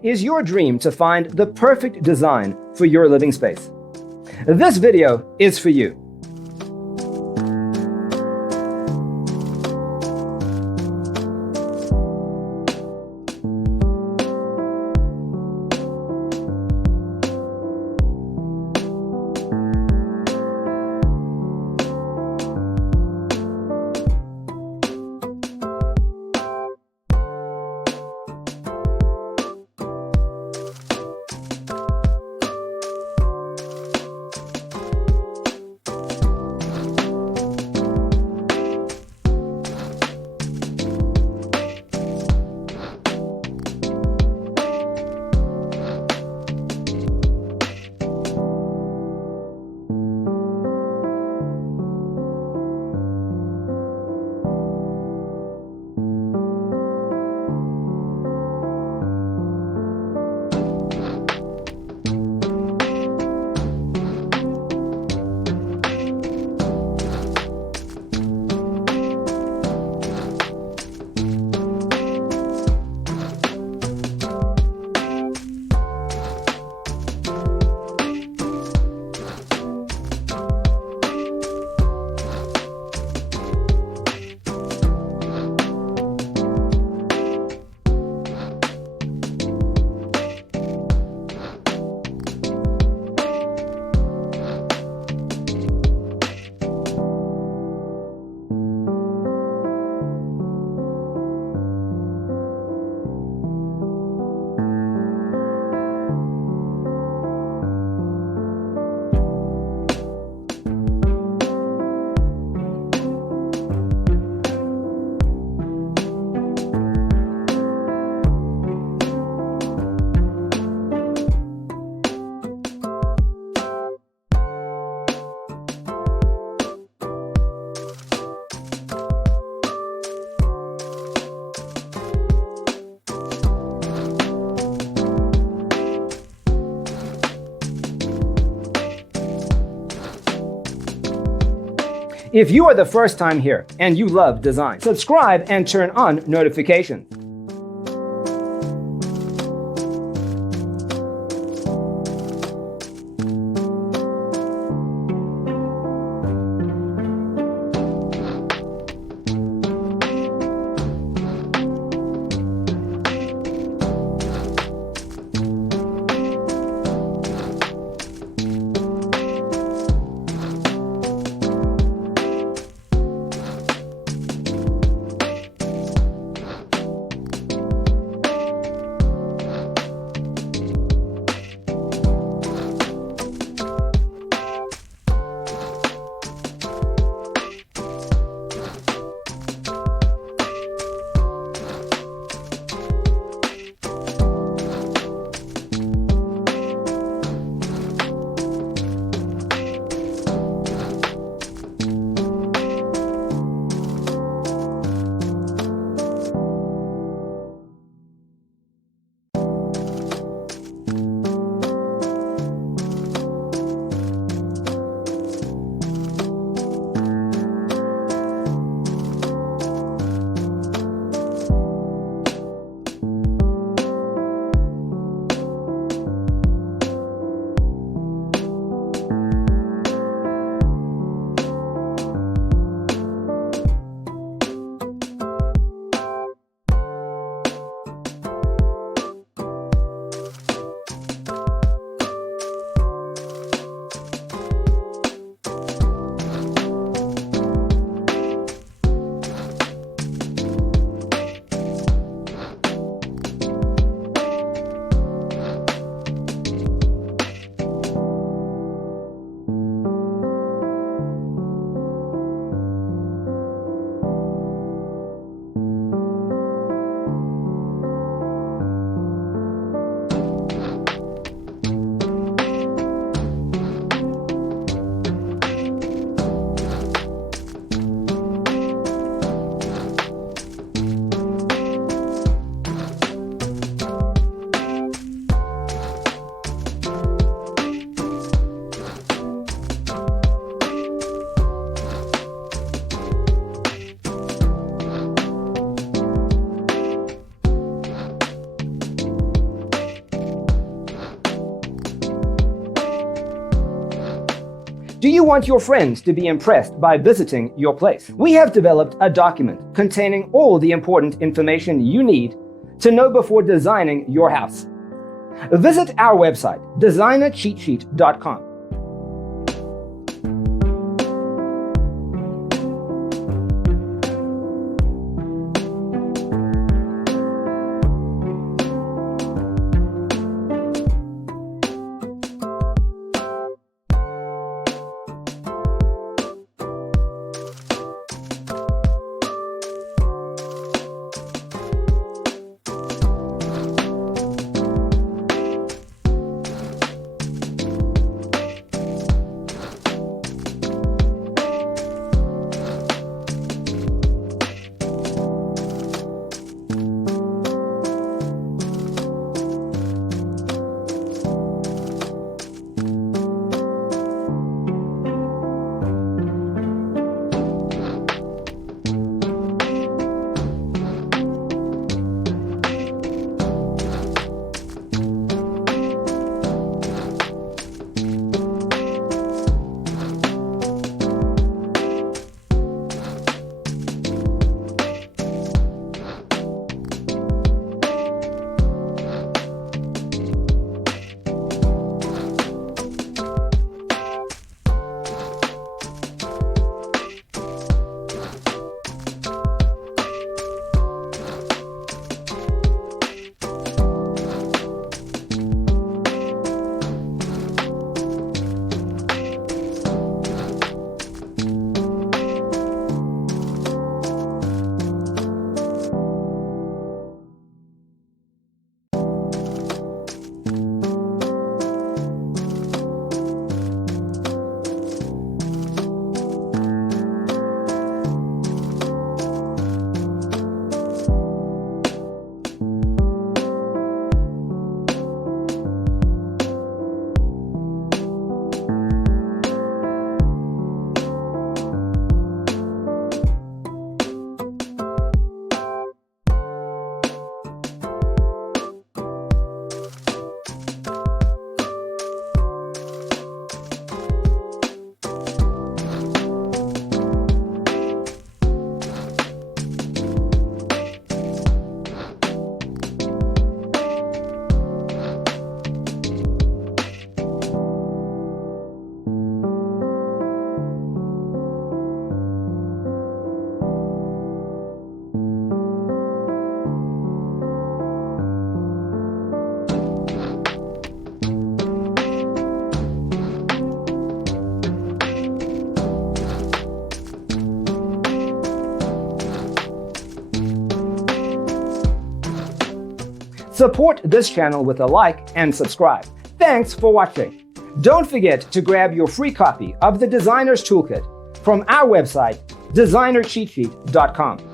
Is your dream to find the perfect design for your living space? This video is for you. If you are the first time here and you love design, subscribe and turn on notifications. Do you want your friends to be impressed by visiting your place? We have developed a document containing all the important information you need to know before designing your house. Visit our website, designercheatsheet.com. Support this channel with a like and subscribe. Thanks for watching. Don't forget to grab your free copy of the Designer's Toolkit from our website, designercheatsheet.com.